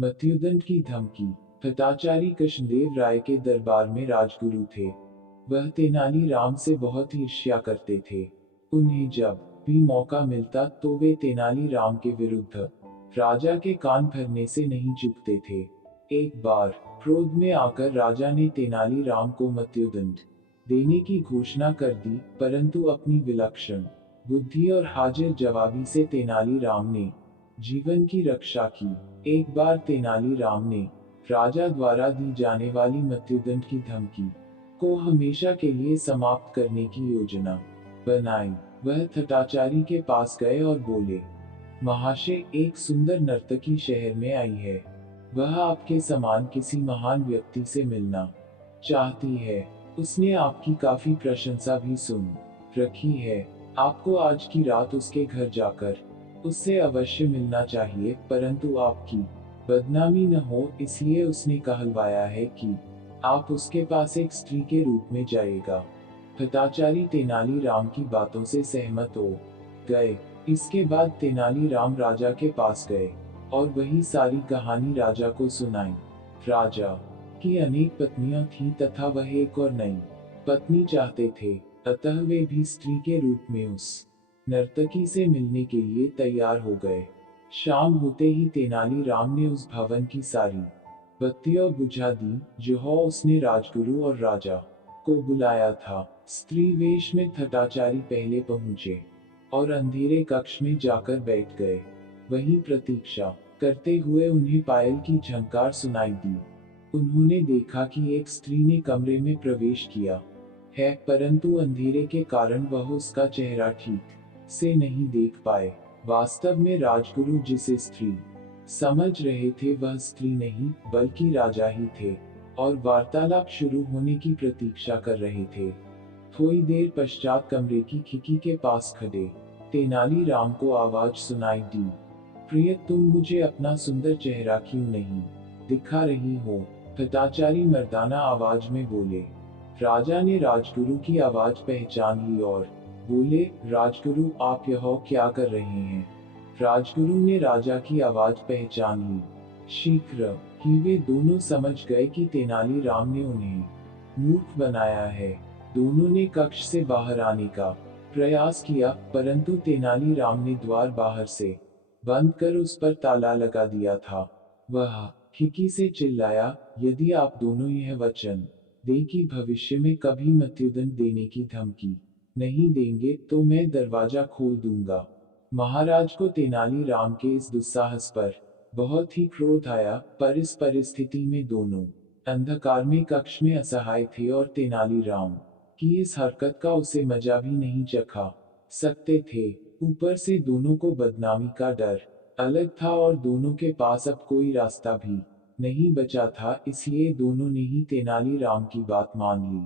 मत्स्युदंड की धमकी। भट्टाचारी कृष्णदेव राय के दरबार में राजगुरु थे। वह तेनालीराम से बहुत ईर्ष्या करते थे। उन्हें जब भी मौका मिलता तो वे तेनालीराम के विरुद्ध राजा के कान भरने से नहीं चूकते थे। एक बार क्रोध में आकर राजा ने तेनालीराम को मृत्युदंड देने की घोषणा कर दी, परंतु अपनी विलक्षण बुद्धि और हाजिर जवाबी से तेनालीराम ने जीवन की रक्षा की। एक बार तेनालीराम ने राजा द्वारा दी जाने वाली मृत्युदंड की धमकी को हमेशा के लिए समाप्त करने की योजना बनाई। वह थटाचारी के पास गए और बोले, महाशय, एक सुंदर नर्तकी शहर में आई है। वह आपके समान किसी महान व्यक्ति से मिलना चाहती है। उसने आपकी काफी प्रशंसा भी सुन रखी है। आपको आज की रात उसके घर जाकर उससे अवश्य मिलना चाहिए, परंतु आपकी बदनामी न हो इसलिए उसने कहलवाया है कि आप उसके पास एक स्त्री के रूप में जाएगा। भट्टाचारी तेनालीराम की बातों से सहमत हो गए। इसके बाद तेनालीराम राजा के पास गए और वही सारी कहानी राजा को सुनाई। राजा की अनेक पत्नियां थीं तथा वह एक और नई पत्नी चाहते थे, अतः वे भी स्त्री के रूप में उस नर्तकी से मिलने के लिए तैयार हो गए। शाम होते ही तेनालीराम ने उस भवन की सारी बत्तियां बुझा दी जो उसने राजगुरु और राजा को बुलाया था। स्त्री वेश में थटाचारी पहले पहुंचे और अंधेरे कक्ष में जाकर बैठ गए। वहीं प्रतीक्षा करते हुए उन्हें पायल की झनकार सुनाई दी। उन्होंने देखा कि एक स्त्री ने कमरे में प्रवेश किया है, परंतु अंधेरे के कारण वह उसका चेहरा ठीक से नहीं देख पाए। वास्तव में राजगुरु जिसे स्त्री समझ रहे थे वह स्त्री नहीं बल्कि राजा ही थे और वार्तालाप शुरू होने की प्रतीक्षा कर रहे थे। थोड़ी देर पश्चात कमरे की खिड़की के पास खड़े तेनालीराम को आवाज सुनाई दी, प्रिय, तुम मुझे अपना सुंदर चेहरा क्यों नहीं दिखा रही हो? भट्टाचारी मर्दाना आवाज में बोले। राजा ने राजगुरु की आवाज पहचान ली और बोले, राजगुरु, आप यहाँ क्या कर रहे हैं? राजगुरु ने राजा की आवाज पहचान ली। शीघ्र ही वे दोनों समझ गए कि तेनालीराम ने उन्हें मूर्ख बनाया है। दोनों ने कक्ष से बाहर आने का प्रयास किया, परंतु तेनालीराम ने द्वार बाहर से बंद कर उस पर ताला लगा दिया था। वह खिड़की से चिल्लाया, यदि आप दोनों यह वचन दें कि भविष्य में कभी मृत्युदंड देने की धमकी नहीं देंगे तो मैं दरवाजा खोल दूंगा। महाराज को तेनालीराम के इस दुस्साहस पर बहुत ही क्रोध आया, पर इस परिस्थिति में दोनों अंधकार में कक्ष में असहाय थे और तेनालीराम की इस हरकत का उसे मजा भी नहीं चखा सकते थे। ऊपर से दोनों को बदनामी का डर अलग था और दोनों के पास अब कोई रास्ता भी नहीं बचा था, इसलिए दोनों ने ही तेनालीराम की बात मान ली।